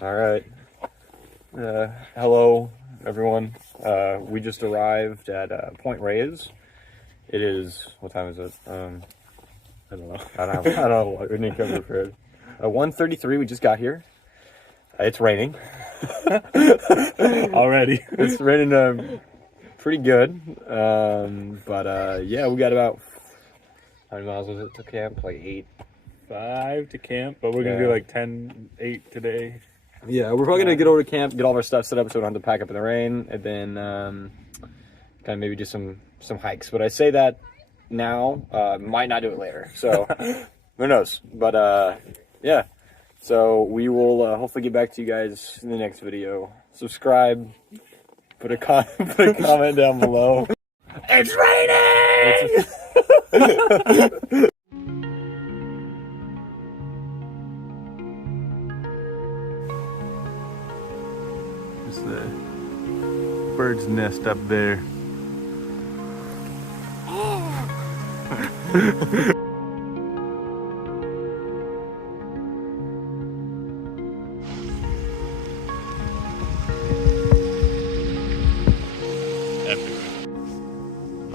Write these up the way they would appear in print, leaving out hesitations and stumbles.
All right. Hello, everyone. We just arrived at Point Reyes. It is, what time is it? I don't know. I don't know what we need to come prepared. 1:33. We just got here. It's raining. Already. It's raining pretty good. Yeah, we got about, how many miles was it to camp? Like 8. 5 to camp, but we're gonna do like 10, 8 today. Yeah, we're probably gonna get over to camp, get all of our stuff set up so we don't have to pack up in the rain, and then kind of maybe do some hikes. But I say that now, might not do it later. So who knows? But yeah. So we will hopefully get back to you guys in the next video. Subscribe. Put a comment down below. It's raining. It's the bird's nest up there.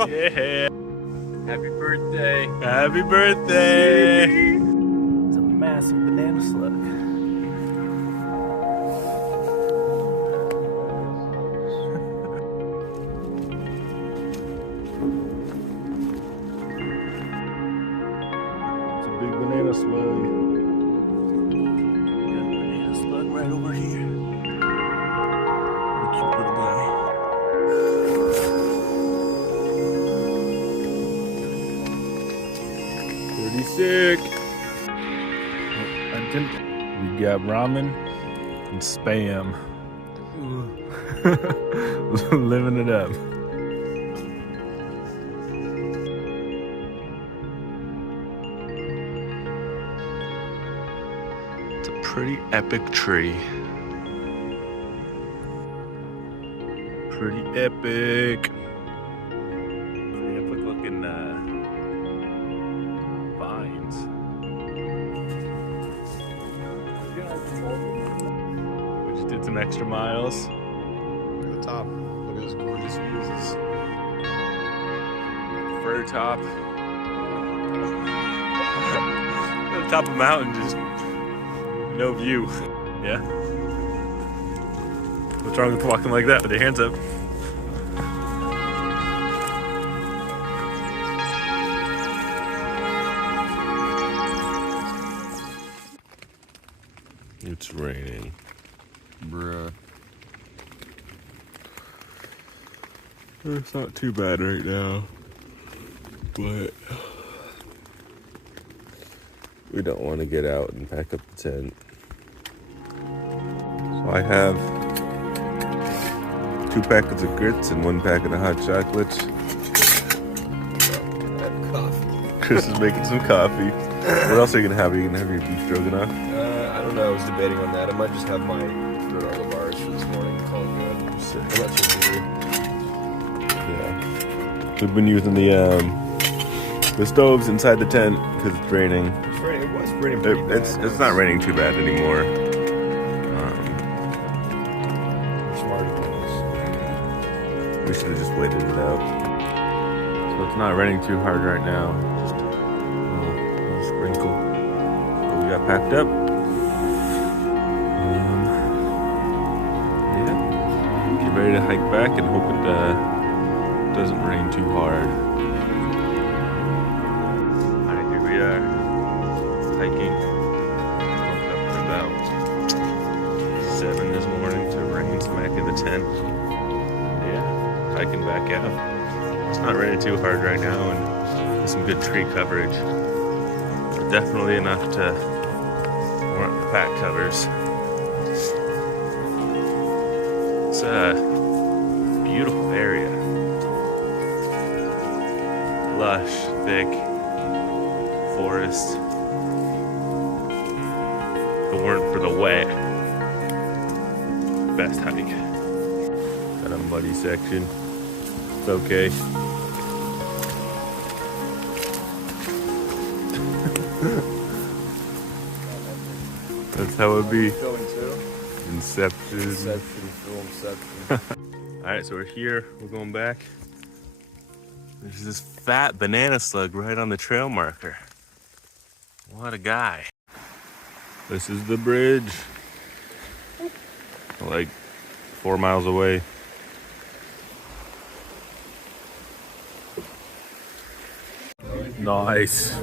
Yeah. Happy birthday. Happy birthday. It's a massive banana slug. It's a big banana slug. We got a banana slug right over here. What a cute little guy. Pretty sick. We got ramen and spam. Living it up. It's a pretty epic tree. Pretty epic. Pretty epic looking vines. We just did some extra miles. Look at the top. Look at this gorgeous view. Fir top. At the top of a mountain, just no view. Yeah. What's wrong with walking like that with your hands up? It's raining. Bruh. It's not too bad right now, but we don't want to get out and pack up the tent. So I have 2 packets of grits and 1 packet of hot chocolates. Chris is making some coffee. What else are you gonna have? Are you gonna have your beef stroganoff? I don't know. I was debating on that. I might just have my granola bars for this morning. Call it good. I'm not too hungry. Yeah. We've been using the stoves inside the tent because it's raining. It's raining. It was raining pretty bad. It's not raining too bad anymore. We're smart about this. We should have just waited it out. So it's not raining too hard right now. Just a little sprinkle. But we got packed up. Yeah. Get ready to hike back and hope it doesn't rain too hard. Alright, here we are. Hiking. Woke up at about 7 this morning to rain smack in the tent. Yeah, hiking back out. It's not raining too hard right now, and there's some good tree coverage. But definitely enough to warrant the pack covers. It's a beautiful area. Lush, thick forest. If it weren't for the wet, best hike. Got a muddy section. It's okay. That's how it be. Filming too? Inception. Inception, filmception. All right, so we're here. We're going back. There's this fat banana slug right on the trail marker. What a guy. This is the bridge. Like 4 miles away. Nice.